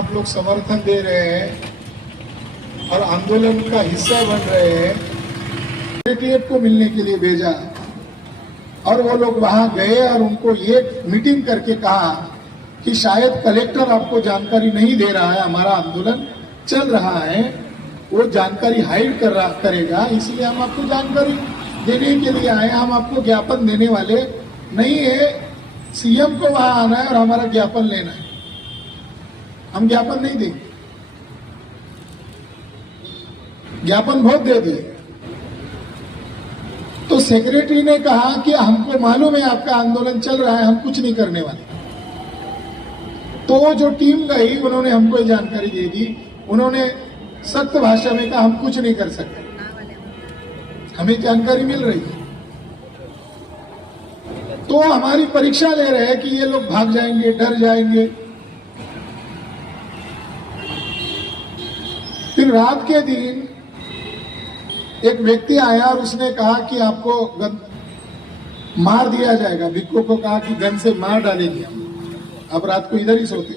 आप लोग समर्थन दे रहे हैं और आंदोलन का हिस्सा बन रहे हैं, सेक्रेटरिएट को मिलने के लिए भेजा और वो लोग वहां गए और उनको ये मीटिंग करके कहा कि शायद कलेक्टर आपको जानकारी नहीं दे रहा है, हमारा आंदोलन चल रहा है, वो जानकारी हाइड करेगा, इसलिए हम आपको जानकारी देने के लिए आए, हम आपको ज्ञापन देने वाले नहीं है। सीएम को वहां आना है और हमारा ज्ञापन लेना है, हम ज्ञापन नहीं देंगे। ज्ञापन बहुत दे दिए। तो सेक्रेटरी ने कहा कि हमको मालूम है आपका आंदोलन चल रहा है, हम कुछ नहीं करने वाले। तो जो टीम गई उन्होंने हमको ये जानकारी दे दी, उन्होंने सख्त भाषा में कहा हम कुछ नहीं कर सकते, हमें जानकारी मिल रही है। तो हमारी परीक्षा ले रहे हैं कि ये लोग भाग जाएंगे, डर जाएंगे। फिर रात के दिन एक व्यक्ति आया और उसने कहा कि आपको मार दिया जाएगा। भिक्खु को कहा कि गन से मार डालेंगे, अब रात को इधर ही सोते।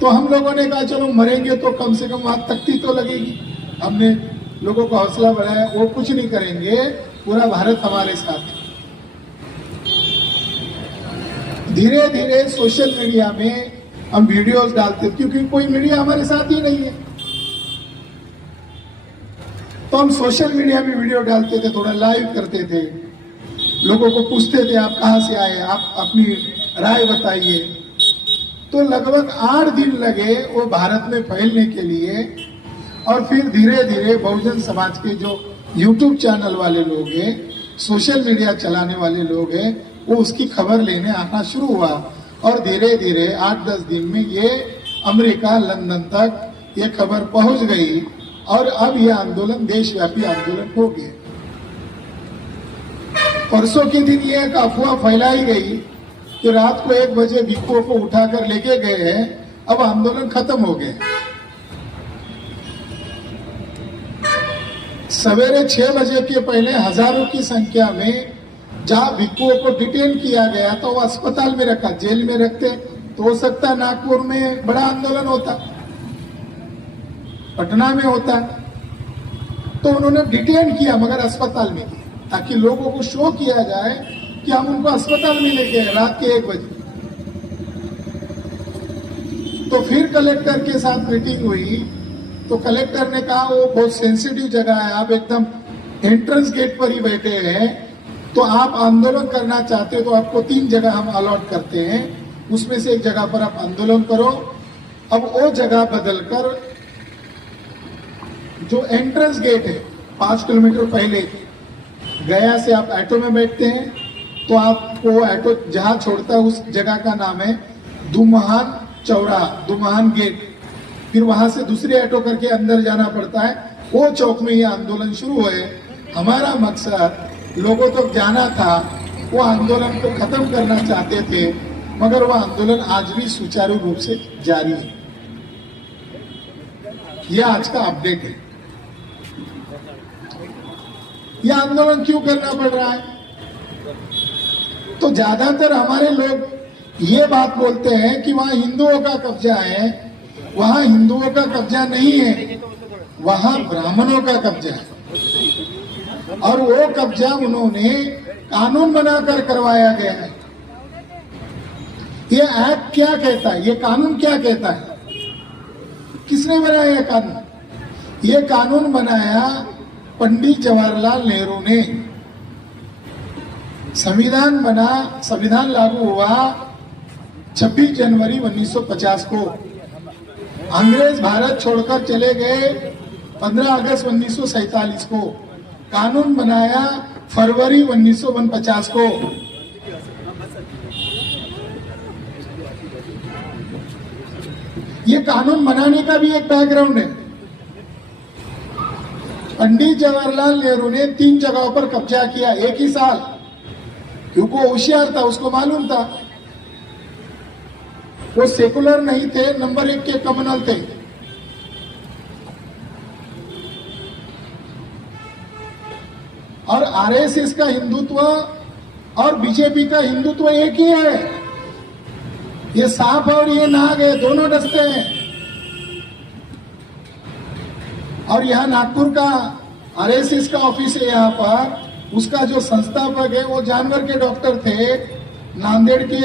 तो हम लोगों ने कहा चलो मरेंगे तो कम से कम वहां तख्ती तो लगेगी। हमने लोगों को हौसला बढ़ाया, वो कुछ नहीं करेंगे, पूरा भारत हमारे साथ है। धीरे धीरे सोशल मीडिया में हम वीडियोस डालते, क्योंकि कोई मीडिया हमारे साथ ही नहीं है, तो हम सोशल मीडिया में वीडियो डालते थे, थोड़ा लाइव करते थे, लोगों को पूछते थे आप कहां से आए, आप अपनी राय बताइए। तो लगभग 8 दिन लगे वो भारत में फैलने के लिए। और फिर धीरे धीरे बहुजन समाज के जो यूट्यूब चैनल वाले लोग हैं, सोशल मीडिया चलाने वाले लोग हैं, वो उसकी खबर लेने आना शुरू हुआ। और धीरे धीरे 8-10 दिन में ये अमेरिका, लंदन तक ये खबर पहुंच गई और अब यह आंदोलन देशव्यापी आंदोलन हो गया। परसों के दिन ये एक अफवाह फैलाई गई कि रात को 1 बजे भिक्खुओं को उठाकर लेके गए हैं, अब आंदोलन खत्म हो गया। सवेरे 6 बजे के पहले हजारों की संख्या में जहां भिक्खुओं को डिटेन किया गया तो वो अस्पताल में रखा, जेल में रखते तो हो सकता नागपुर में बड़ा आंदोलन होता, पटना में होता। तो उन्होंने डिटेन किया मगर अस्पताल में किया, ताकि लोगों को शो किया जाए कि हम उनको अस्पताल में लेके आए रात के 1 बजे। तो फिर कलेक्टर के साथ मीटिंग हुई तो कलेक्टर ने कहा वो बहुत सेंसिटिव जगह है, आप एकदम एंट्रेंस गेट पर ही बैठे हैं, तो आप आंदोलन करना चाहते हो तो आपको 3 जगह हम अलॉट करते हैं, उसमें से एक जगह पर आप आंदोलन करो। अब वो जगह बदलकर जो एंट्रेंस गेट है 5 किलोमीटर पहले, गया से आप ऑटो में बैठते हैं तो आपको ऑटो जहां छोड़ता है उस जगह का नाम है दुमहान चौराहा, दुमहान गेट। फिर वहां से दूसरे ऑटो करके अंदर जाना पड़ता है। वो चौक में ये आंदोलन शुरू हुए। हमारा मकसद लोगों तक जाना था, वो आंदोलन को खत्म करना चाहते थे, मगर वो आंदोलन आज भी सुचारू रूप से जारी है। यह आज का अपडेट है। यह आंदोलन क्यों करना पड़ रहा है? तो ज्यादातर हमारे लोग ये बात बोलते हैं कि वहां हिंदुओं का कब्जा है। वहां हिंदुओं का कब्जा नहीं है, वहां ब्राह्मणों का कब्जा है। और वो कब्जा उन्होंने कानून बनाकर करवाया गया है। ये एक्ट क्या कहता है, ये कानून क्या कहता है? किसने बनाया ये कानून? ये कानून बनाया पंडित जवाहरलाल नेहरू ने। संविधान बना, संविधान लागू हुआ 26 जनवरी 1950 को। अंग्रेज भारत छोड़कर चले गए 15 अगस्त 1947 को। कानून बनाया फरवरी 1949 को। ये कानून बनाने का भी एक बैकग्राउंड है। पंडित जवाहरलाल नेहरू ने 3 जगहों पर कब्जा किया एक ही साल, क्योंकि वो होशियार था, उसको मालूम था। वो सेकुलर नहीं थे, नंबर 1 के कम्युनल थे। और आरएसएस का हिंदुत्व और बीजेपी का हिंदुत्व एक ही है। ये सांप और ये नाग है, दोनों डसते हैं। और यहाँ नागपुर का आरएसएस का ऑफिस है, यहाँ पर उसका जो संस्थापक है वो जानवर के डॉक्टर थे। नांदेड़ के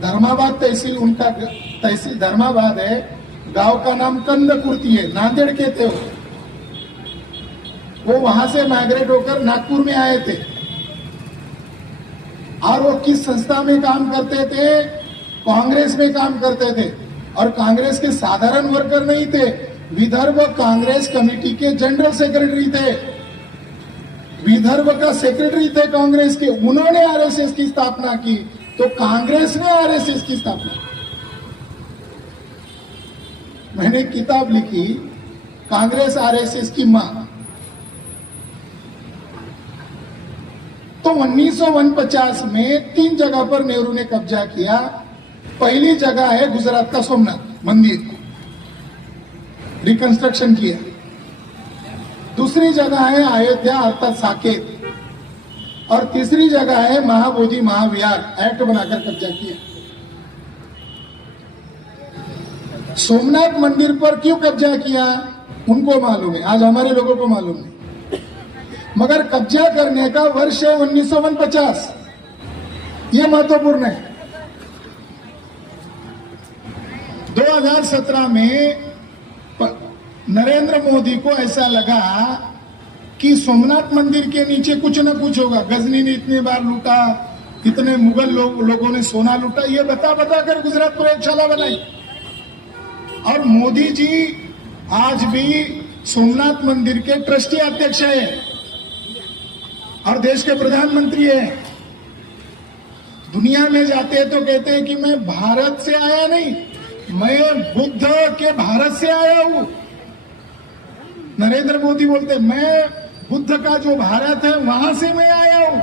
धर्माबाद तहसील, उनका तहसील धर्माबाद है, गांव का नाम कंदकुर्ती है, नांदेड़ के थे वो वहां से माइग्रेट होकर नागपुर में आए थे। और वो किस संस्था में काम करते थे? कांग्रेस में काम करते थे। और कांग्रेस के साधारण वर्कर नहीं थे, विदर्भ कांग्रेस कमेटी के जनरल सेक्रेटरी थे, विदर्भ का सेक्रेटरी थे कांग्रेस के। उन्होंने आरएसएस की स्थापना की, तो कांग्रेस ने आरएसएस की स्थापना की। मैंने किताब लिखी, कांग्रेस आरएसएस की मां। तो 1949 में 3 जगह पर नेहरू ने कब्जा किया। पहली जगह है गुजरात का सोमनाथ मंदिर, रिकंस्ट्रक्शन किया। दूसरी जगह है अयोध्या अर्थात साकेत, और तीसरी जगह है महाबोधि महाविहार, एक्ट बनाकर कब्जा किया। सोमनाथ मंदिर पर क्यों कब्जा किया उनको मालूम है, आज हमारे लोगों को मालूम नहीं। मगर कब्जा करने का वर्ष है 1949, यह महत्वपूर्ण है। 2017 में नरेंद्र मोदी को ऐसा लगा कि सोमनाथ मंदिर के नीचे कुछ न कुछ होगा। गजनी ने इतनी बार लूटा, इतने मुगल लोगों ने सोना लूटा, ये बता कर गुजरात प्रयोगशाला बनाई। और मोदी जी आज भी सोमनाथ मंदिर के ट्रस्टी अध्यक्ष है और देश के प्रधानमंत्री है। दुनिया में जाते हैं तो कहते हैं कि मैं भारत से आया नहीं, मैं बुद्ध के भारत से आया हूं। नरेंद्र मोदी बोलते मैं बुद्ध का जो भारत है वहां से मैं आया हूं।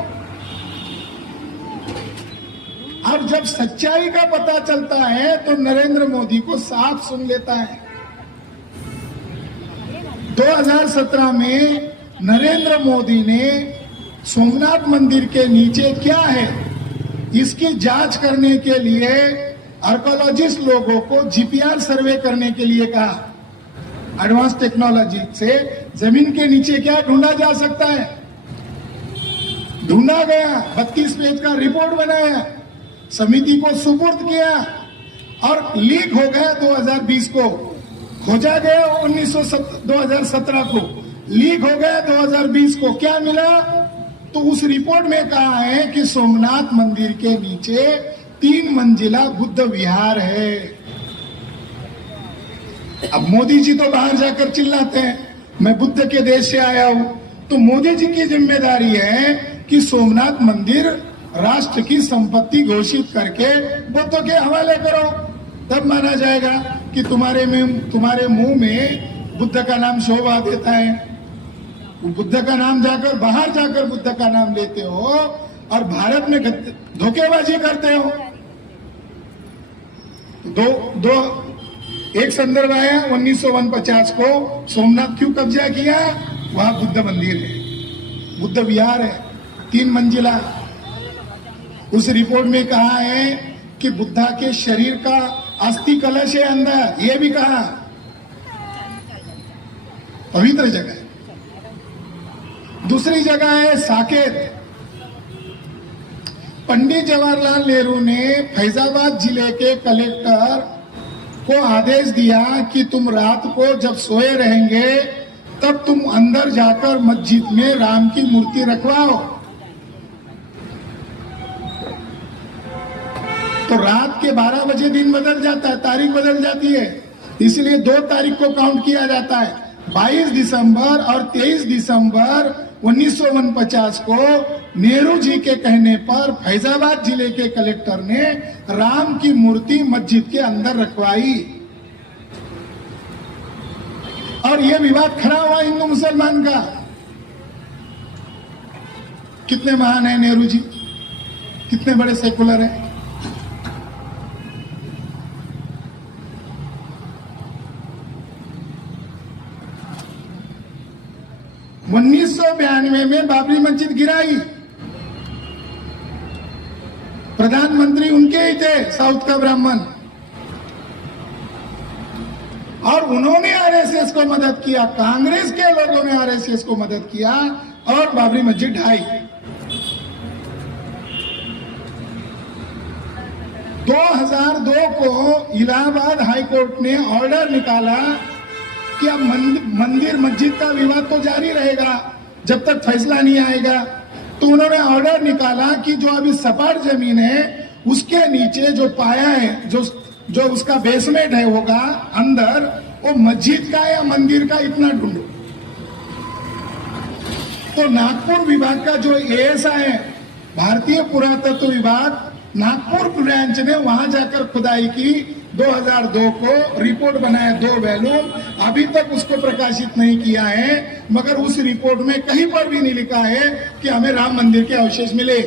अब जब सच्चाई का पता चलता है तो नरेंद्र मोदी को साफ सुन लेता है। 2017 में नरेंद्र मोदी ने सोमनाथ मंदिर के नीचे क्या है इसकी जांच करने के लिए आर्कोलॉजिस्ट लोगों को जीपीआर सर्वे करने के लिए कहा। एडवांस टेक्नोलॉजी से जमीन के नीचे क्या ढूंढा जा सकता है, ढूंढा गया। 32 पेज का रिपोर्ट बनाया, समिति को सुपुर्द किया और लीक हो गया 2020 को, खोजा गया 2017 को, लीक हो गया 2020 को। क्या मिला? तो उस रिपोर्ट में कहा है कि सोमनाथ मंदिर के नीचे 3 मंजिला बुद्ध विहार है। अब मोदी जी तो बाहर जाकर चिल्लाते हैं मैं बुद्ध के देश से आया हूं, तो मोदी जी की जिम्मेदारी है कि सोमनाथ मंदिर राष्ट्र की संपत्ति घोषित करके बुद्ध के हवाले करो, तब माना जाएगा कि तुम्हारे मुंह में बुद्ध का नाम शोभा देता है। बुद्ध का नाम जाकर बाहर जाकर बुद्ध का नाम लेते हो और भारत में धोखेबाजी करते हो। एक संदर्भ आया 1949 को सोमनाथ क्यों कब्जा किया, वहां बुद्ध मंदिर है, बुद्ध विहार है 3 मंजिला। उस रिपोर्ट में कहा है कि बुद्धा के शरीर का अस्थि कलश है अंदर, यह भी कहा। पवित्र जगह है। दूसरी जगह है साकेत। पंडित जवाहरलाल नेहरू ने फैजाबाद जिले के कलेक्टर को आदेश दिया कि तुम रात को जब सोए रहेंगे तब तुम अंदर जाकर मस्जिद में राम की मूर्ति रखवाओ। तो रात के 12 बजे दिन बदल जाता है, तारीख बदल जाती है, इसलिए 2 तारीख को काउंट किया जाता है। 22 दिसंबर और 23 दिसंबर 1949 को नेहरू जी के कहने पर फैजाबाद जिले के कलेक्टर ने राम की मूर्ति मस्जिद के अंदर रखवाई और यह विवाद खड़ा हुआ हिंदू मुसलमान का। कितने महान है नेहरू जी, कितने बड़े सेकुलर है। उन्नीस 1992 में बाबरी मस्जिद गिराई, प्रधानमंत्री उनके ही थे, साउथ का ब्राह्मण, और उन्होंने आरएसएस को मदद किया, कांग्रेस के लोगों ने आरएसएस को मदद किया और बाबरी मस्जिद ढाई। 2002 को इलाहाबाद हाईकोर्ट ने ऑर्डर निकाला कि अब मंदिर मस्जिद का विवाद तो जारी रहेगा जब तक फैसला नहीं आएगा। तो उन्होंने ऑर्डर निकाला कि जो अभी सपाट जमीन है उसके नीचे जो पाया है, जो उसका बेसमेंट है होगा अंदर, वो मस्जिद का या मंदिर का इतना ढूंढो। तो नागपुर विभाग का जो एएसआई है, भारतीय पुरातत्व विभाग नागपुर ब्रांच ने वहां जाकर खुदाई की 2002 को, रिपोर्ट बनाया 2 वॉल्यूम, अभी तक उसको प्रकाशित नहीं किया है। मगर उस रिपोर्ट में कहीं पर भी नहीं लिखा है कि हमें राम मंदिर के अवशेष मिले।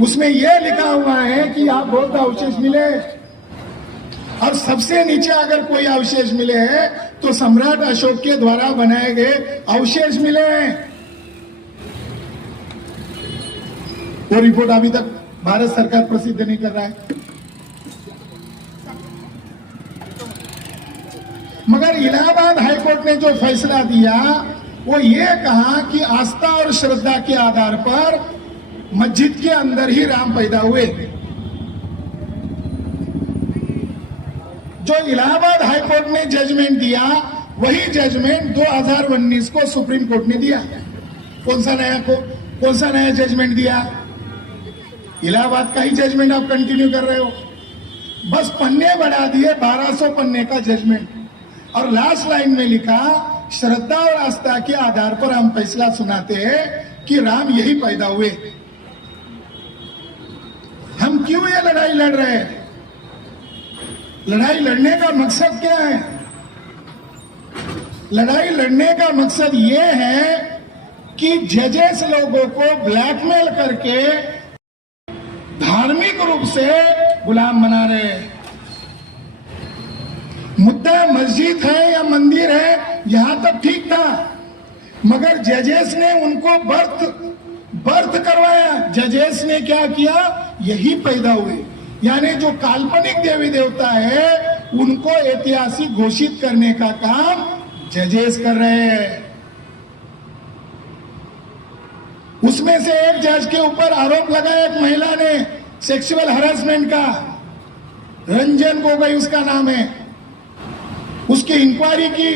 उसमें यह लिखा हुआ है कि आप बौद्ध अवशेष मिले, और सबसे नीचे अगर कोई अवशेष मिले हैं तो सम्राट अशोक के द्वारा बनाए गए अवशेष मिले हैं। वो रिपोर्ट अभी तक भारत सरकार प्रसिद्ध नहीं कर रहा है। मगर इलाहाबाद हाईकोर्ट ने जो फैसला दिया वो ये कहा कि आस्था और श्रद्धा के आधार पर मस्जिद के अंदर ही राम पैदा हुए। जो इलाहाबाद हाईकोर्ट ने जजमेंट दिया वही जजमेंट 2019 को सुप्रीम कोर्ट ने दिया। कौन सा नया जजमेंट दिया? इलाहाबाद का ही जजमेंट आप कंटिन्यू कर रहे हो। बस पन्ने बढ़ा दिए, 1200 पन्ने का जजमेंट, और लास्ट लाइन में लिखा श्रद्धा और आस्था के आधार पर हम फैसला सुनाते हैं कि राम यही पैदा हुए। हम क्यों ये लड़ाई लड़ रहे हैं? लड़ाई लड़ने का मकसद क्या है? लड़ाई लड़ने का मकसद ये है कि जजेस लोगों को ब्लैकमेल करके धार्मिक रूप से गुलाम बना रहे हैं। मुद्दा मस्जिद है या मंदिर है, यहां तक ठीक था, मगर जजेस ने उनको बर्थ करवाया। जजेस ने क्या किया? यही पैदा हुए। यानी जो काल्पनिक देवी देवता है उनको ऐतिहासिक घोषित करने का काम जजेस कर रहे हैं। उसमें से एक जज के ऊपर आरोप लगाया एक महिला ने सेक्सुअल हरासमेंट का, रंजन गोगोई उसका नाम है। उसकी इंक्वायरी की।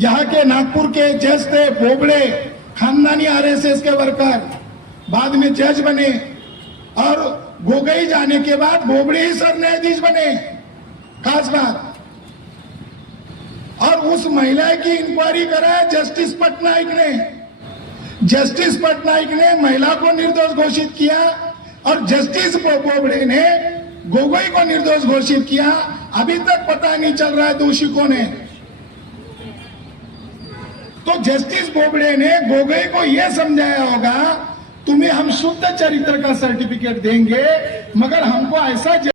यहाँ के नागपुर के जज थे बोबड़े, खानदानी आरएसएस के वर्कर, बाद में जज बने, और गोगोई जाने के बाद बोबड़े ही सर न्यायाधीश बने। खास बात, और उस महिला की इंक्वायरी कराया जस्टिस पटनायक ने। जस्टिस पटनायक ने महिला को निर्दोष घोषित किया और जस्टिस बोबड़े ने गोगोई को निर्दोष घोषित किया। अभी तक पता नहीं चल रहा है दोषी कौन है। तो जस्टिस बोबड़े ने गोगोई को यह समझाया होगा तुम्हें हम शुद्ध चरित्र का सर्टिफिकेट देंगे, मगर हमको ऐसा